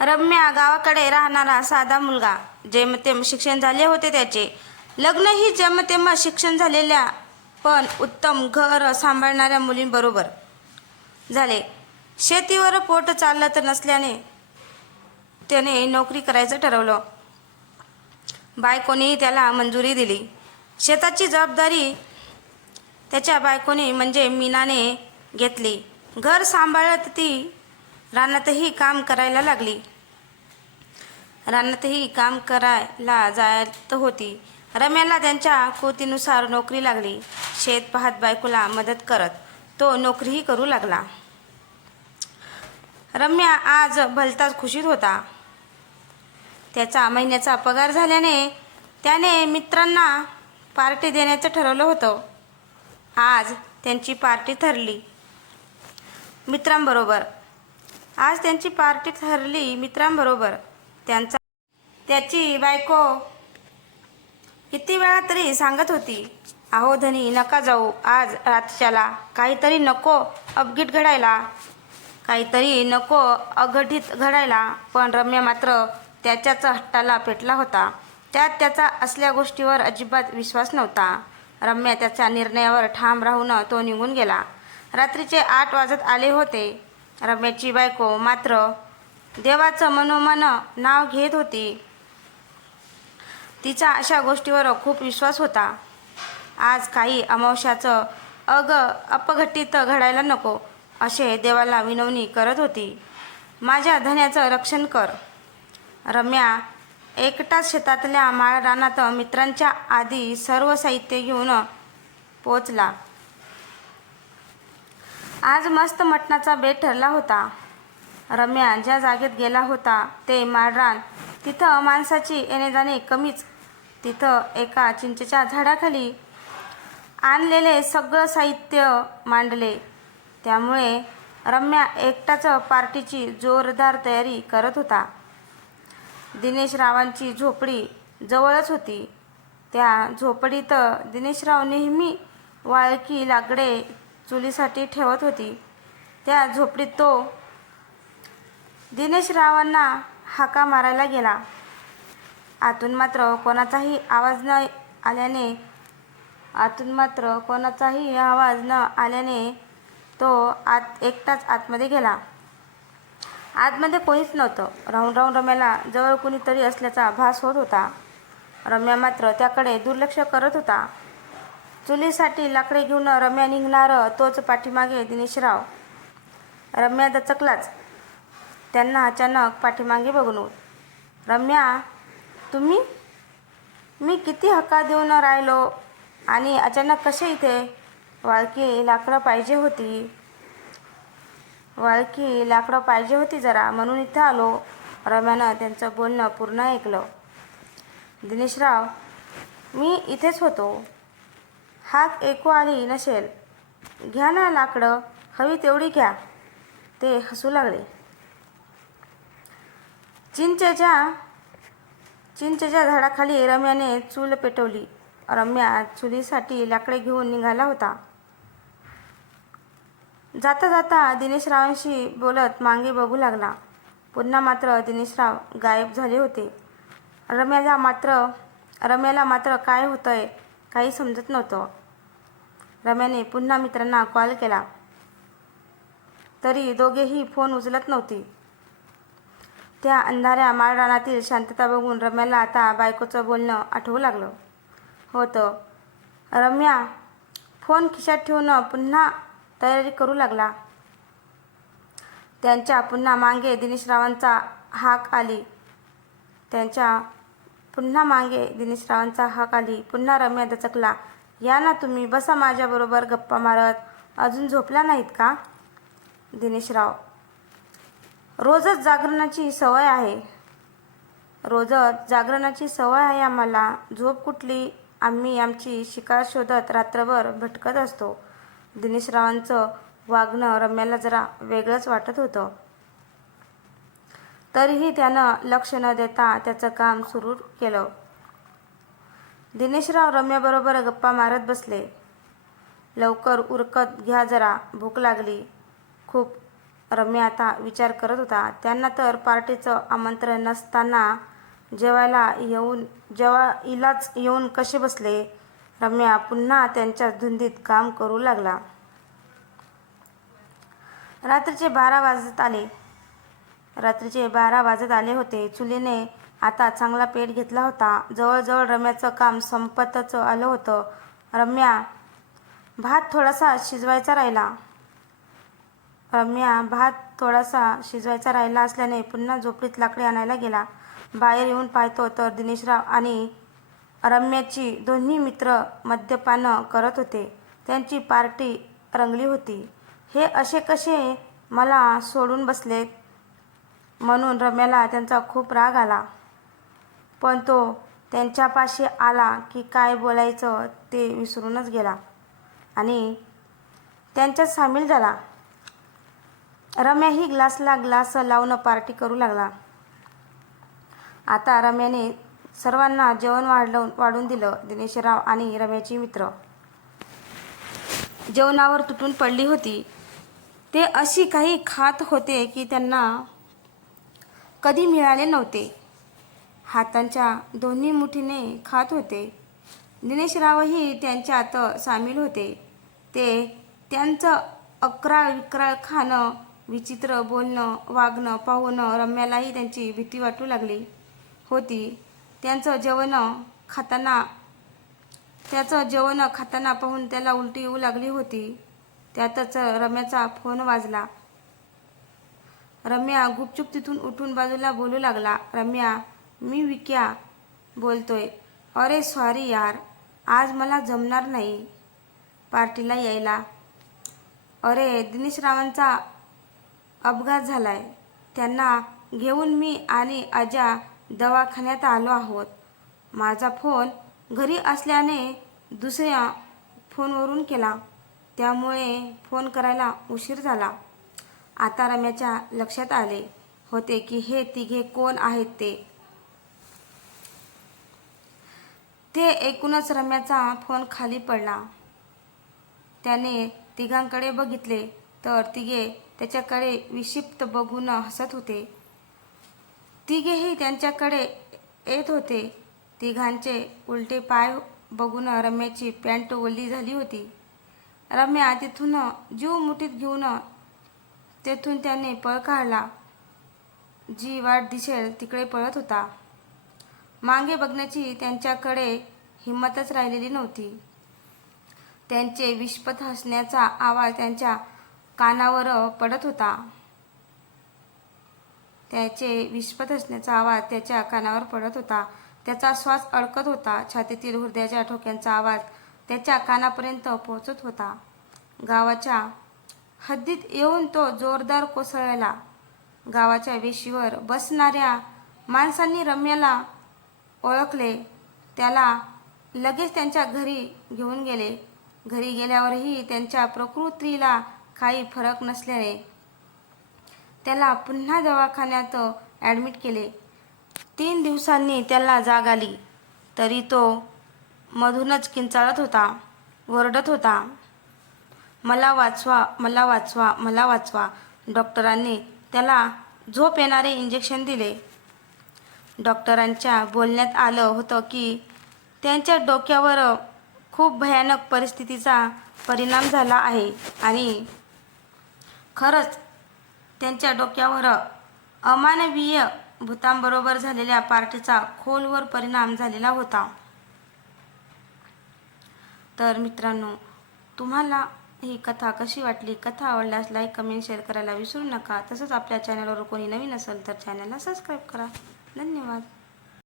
रम्या गावाकडे राहणारा साधा मुलगा जेमतेम शिक्षण झाले होते त्याचे. लग्नही जेमतेम शिक्षण झालेल्या पण उत्तम घर सांभाळणाऱ्या मुलींबरोबर झाले. शेतीवर पोट चालत नसल्याने त्याने नोकरी करायचं ठरवलं. बायकोनी त्याला मंजुरी दिली. शेताची जबाबदारी त्याच्या बायकोने म्हणजे मीनाने घेतली. घर सांभाळत ती रानातही काम करायला लागली. रानातही काम करायला जायत होती. रम्याला त्यांच्या कृतीनुसार नोकरी लागली. शेत पाहत बायकोला मदत करत तो नोकरीही करू लागला. रम्या आज भलताच खुशीत होता. त्याचा महिन्याचा पगार झाल्याने त्याने मित्रांना पार्टी देण्याचं ठरवलं होतं. आज त्यांची पार्टी ठरली. मित्रांबरोबर आज त्यांची पार्टी ठरली मित्रांबरोबर. त्यांचा त्याची बायको किती वेळा तरी सांगत होती अहो धनी नका जाऊ. आज रातच्याला काहीतरी नको अपघित घडायला. काहीतरी नको अघटित घडायला. पण रम्या मात्र त्याच्याच हट्टाला पेटला होता. त्यात त्याचा असल्या गोष्टीवर अजिबात विश्वास नव्हता. रम्या त्याच्या निर्णयावर ठाम राहून तो निघून गेला. रात्रीचे आठ वाजत आले होते. रम्याची बायको मात्र देवाचं मनोमन नाव घेत होती. तिचा अशा गोष्टीवर खूप विश्वास होता. आज काही अमावश्याचं अग अपघटित घडायला नको असे देवाला विनवणी करत होती. माझ्या धन्याचं रक्षण कर. रम्या एकटाच शेतातल्या माळ रानात मित्रांच्या आधी सर्व साहित्य घेऊन पोचला. आज मस्त मटणाचा बेत ठरला होता. रम्या ज्या जागेत गेला होता ते माळरान. तिथं माणसाची येणे जाणे कमीच. तिथं एका चिंचेच्या झाडाखाली आणलेले सगळं साहित्य मांडले. त्यामुळे रम्या एकटाच पार्टीची जोरदार तयारी करत होता. दिनेश रावांची झोपडी जवळच होती. त्या झोपडीत दिनेशराव नेहमी वाळकी लाकडे चुलीसाठी ठेवत होती. त्या झोपडीत तो दिनेशरावांना हाका मारायला गेला. आतून मात्र कोणाचाही आवाज न आल्याने आतून मात्र कोणाचाही आवाज न आल्याने तो आत एकटाच आतमध्ये गेला. आतमध्ये कोणीच नव्हतं. राहून राहून रम्याला जवळ कुणीतरी असल्याचा भास होत होता. रम्या मात्र त्याकडे दुर्लक्ष करत होता. चुलीसाठी लाकडे घेऊन रम्या निघणार तोच पाठीमागे दिनेशराव. रम्या दचकलाच त्यांना अचानक पाठीमागे बघून रम्या तुम्ही? मी किती हक्का देऊन राहिलो आणि अचानक कसे इथे? वाळकी लाकडं पाहिजे होती. वाळकी लाकडं पाहिजे होती जरा म्हणून इथं आलो. रम्यानं त्यांचं बोलणं पूर्ण ऐकलं. दिनेशराव मी इथेच होतो. हाक ऐकू आली नसेल. घ्या ना लाकडं. हवी तेवढी घ्या. ते हसू लागले. चिंचेच्या चिंचेच्या झाडाखाली रम्याने चूल पेटवली. रम्या चुलीसाठी लाकडे घेऊन निघाला होता. जाता जाता दिनेशरावांशी बोलत मागे बघू लागला. पुन्हा मात्र दिनेशराव गायब झाले होते. रम्याला मात्र रम्याला मात्र काय होतंय काही समजत नव्हतं. रम्याने पुन्हा मित्रांना कॉल केला. तरी दोघेही फोन उचलत नव्हती. त्या अंधाऱ्या माळरानातील शांतता बघून रम्याला आता बायकोचं बोलणं आठवू लागलं. होतं. रम्या फोन खिशात ठेवणं पुन्हा तयारी करू लागला. त्यांच्या पुन्हा मागे दिनेशरावांचा हाक आली. त्यांच्या पुन्हा मागे दिनेशरावांचा हाक आली. पुन्हा रम्या दचकला. या ना तुम्ही बसा माझ्याबरोबर गप्पा मारत. अजून झोपला नाहीत का? दिनेशराव. रोजच जागरणाची सवय आहे. रोजच जागरणाची सवय आहे आम्हाला. झोप कुठली? आम्ही आमची शिकार शोधत रात्रभर भटकत असतो. दिनेशरावांचं वागणं रम्याला जरा वेगळंच वाटत होतं. तरीही त्यानं लक्ष न देता त्याचं काम सुरू केलं. दिनेशराव रम्याबरोबर गप्पा मारत बसले. लवकर उरकत घ्या जरा भूक लागली. खूप. रम्या आता विचार करत होता. त्यांना तर पार्टीचं आमंत्रण नसताना जेवायला येऊन जेव्हा इलाच येऊन कसे बसले? रम्या पुन्हा त्यांच्या धुंदीत काम करू लागला. रात्रीचे बारा वाजत आले. रात्रीचे बारा वाजत आले होते. चुलीने आता चांगला पेट घेतला होता. जवळजवळ रम्याचं काम संपतच आलं होतं. रम्या भात थोडासा शिजवायचा राहिला. रम्या भात थोडासा शिजवायचा राहिला असल्याने पुन्हा झोपडीत लाकडी आणायला गेला. बाहेर येऊन पाहतो तर दिनेशराव आणि रम्याची दोन्ही मित्र मद्यपानं करत होते. त्यांची पार्टी रंगली होती. हे असे कसे मला सोडून बसलेत? म्हणून रम्याला त्यांचा खूप राग आला. पण तो त्यांच्यापाशी आला की काय बोलायचं ते विसरूनच गेला. आणि त्यांच्यात सामील झाला. रम्याही ग्लासला ग्लास लावून पार्टी करू लागला. आता रम्याने सर्वांना जेवण वाढलं वाढून दिलं दिनेशराव आणि रम्याची मित्र. जेवणावर तुटून पडली होती. ते अशी काही खात होते की त्यांना कधी मिळाले नव्हते. हातांच्या दोन्ही मुठीने खात होते. दिनेशरावही त्यांच्यात सामील होते. ते त्यांचं अकराळ विक्राळ खाणं विचित्र बोलणं वागणं पाहून रम्यालाही त्यांची भीती वाटू लागली होती. त्यांचं जेवण खाताना त्याचं जेवण खाताना पाहून त्याला उलटी येऊ लागली होती. त्यातच रम्याचा फोन वाजला. रम्या गुपचूप तिथून उठून बाजूला बोलू लागला. रम्या मी विक्या बोलतोय अरे सॉरी यार आज मला जमणार नाही पार्टीला यायला. अरे दिनेशरावांचा अपघात झालाय. त्यांना घेऊन मी आणि अजा दवाखान्यात आलो आहोत. माझा फोन घरी असल्याने दुसऱ्या फोनवरून केला. त्यामुळे फोन करायला उशीर झाला. आता रम्याच्या लक्षात आले होते की हे तिघे कोण आहेत ते. ते ऐकूनच रम्याचा फोन खाली पडला. त्याने तिघांकडे बघितले तर तिघे त्याच्याकडे विक्षिप्त बघून हसत होते. तिघेही त्यांच्याकडे येत होते. तिघांचे उलटे पाय बघून रम्याची पॅन्ट ओली झाली होती. रम्या तिथून जीव मुठीत घेऊन तेथून त्याने पळ काढला. जी वाट दिसेल तिकडे पळत होता. मागे बघण्याची त्यांच्याकडे हिंमतच राहिलेली नव्हती. त्यांचे विष्पत हसण्याचा आवाज त्यांच्या कानावर पडत होता. त्याचे विष्पत हसण्याचा आवाज त्याच्या कानावर पडत होता. त्याचा श्वास अडकत होता. छातीतील हृदयाच्या ठोक्यांचा आवाज त्याच्या कानापर्यंत पोहोचत होता. गावाच्या हद्दीत येऊन तो जोरदार कोसळला. गावाच्या वेशीवर बसणाऱ्या माणसांनी रम्याला ओळखले. त्याला लगेच त्यांच्या घरी घेऊन गेले. घरी गेल्यावरही त्यांच्या प्रकृतीला काही फरक नसल्याने त्याला पुन्हा दवाखान्यात ॲडमिट केले. तीन दिवसांनी त्याला जाग आली. तरी तो मधूनच किंचाळत होता वरडत होता. मला वाचवा मला वाचवा मला वाचवा. डॉक्टरांनी त्याला झोप येणारे इंजेक्शन दिले. डॉक्टरांच्या बोलण्यात आलं होतं की त्यांच्या डोक्यावर खूप भयानक परिस्थितीचा परिणाम झाला आहे आणि खरंच त्यांच्या डोक्यावर अमानवीय भूतांबरोबर झालेल्या पार्टीचा खोलवर परिणाम झालेला होता. तर मित्रांनो तुम्हाला ही कथा कशी वाटली? कथा आवडल्यास लाईक कमेंट शेअर करायला विसरू नका. तसंच आपल्या चॅनलवर कोणी नवीन असेल तर चॅनलला सबस्क्राईब करा. धन्यवाद.